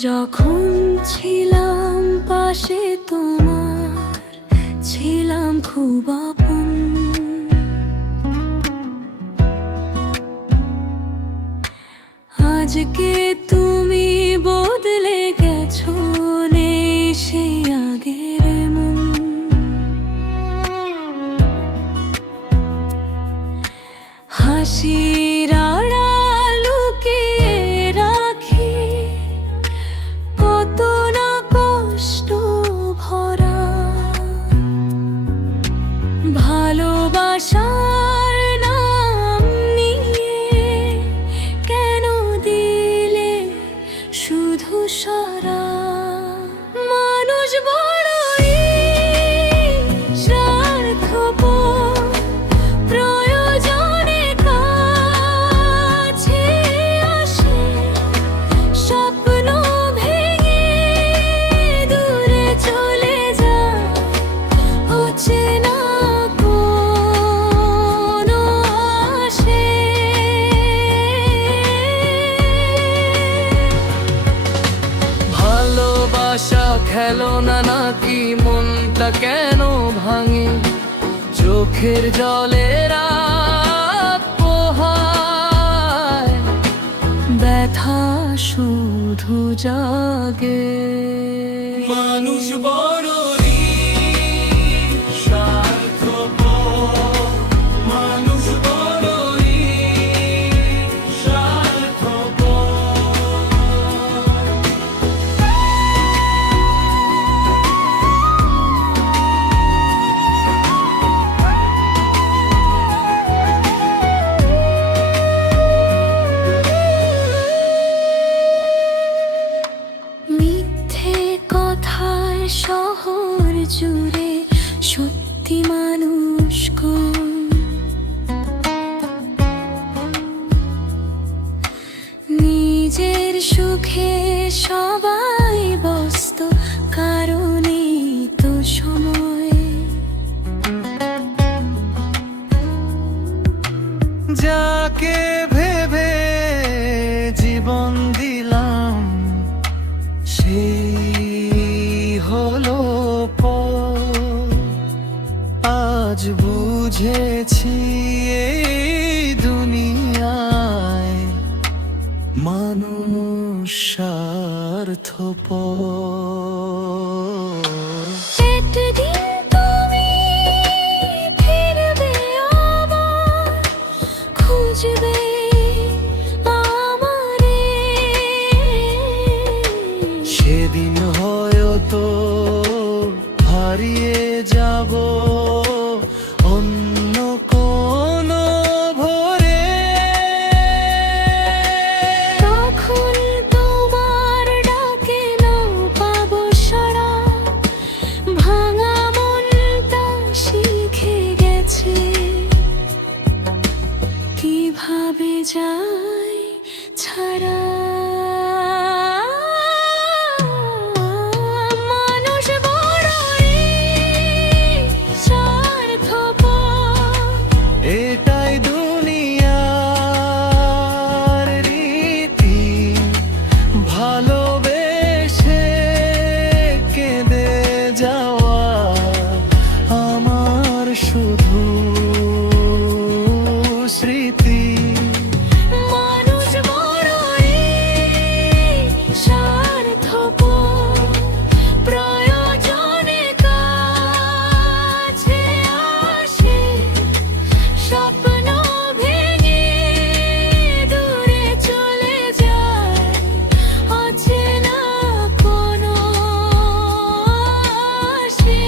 যখন ছিলাম পাশে তোমার, ছিলাম খুব আপন। আজকে তুমি বদলে গেছো, নেই সেই আগের মন। হাসির আড়াল লুকিয়ে রাখি কত না কষ্ট ভরা। ভালোবাসার নাম নিয়ে কেন দিলে শুধু সারা। মানুষ বড়ই স্বার্থপর, প্রয়োজনে কাছে আসে, স্বপ্ন ভেঙে দূরে চলে যায়, অচেনা কোনো আশে। ভালোবাসা খেলনা নাকি, মনটা কেন ভাঙে, চোখের জলে রাত পোহায়, ব্যথা শুধু জাগে। মানুষ বড়ই স্বার্থপর, মানুষ বড়ই স্বার্থপর। মিথ্যে কথায় শহর জুড়ে সত্যি মানুষ কম। নিজের সুখে সবাই ব্যস্ত, কারণেই তো সময়। যাকে ভেবে জীবন দিলাম, সেই হলো পর। আজ বুঝেছি এই দুনিয়ায় মানুষ স্বার্থপর। একদিন তুমি ফিরবে আবার, খুঁজবে আমারে। সেদিন হয়তো হারিয়ে যাব অন্য কোনো ভোরে। তখন তোমার ডাকে নাও পাবো সাড়া, ভাঙা মনটা শিখে গেছে কিভাবে যায় ছাড়া। মানুষ বড়ই স্বার্থপর, এটাই দুনিয়ার রীতি। ভালোবেসে কেঁদে যাওয়া আমার শুধু স্মৃতি। মানুষ বড়ই স্বার্থপর, প্রয়োজনে কাছে আসে, স্বপ্ন ভেঙে দূরে চলে যায়, অচেনা কোনো আশে।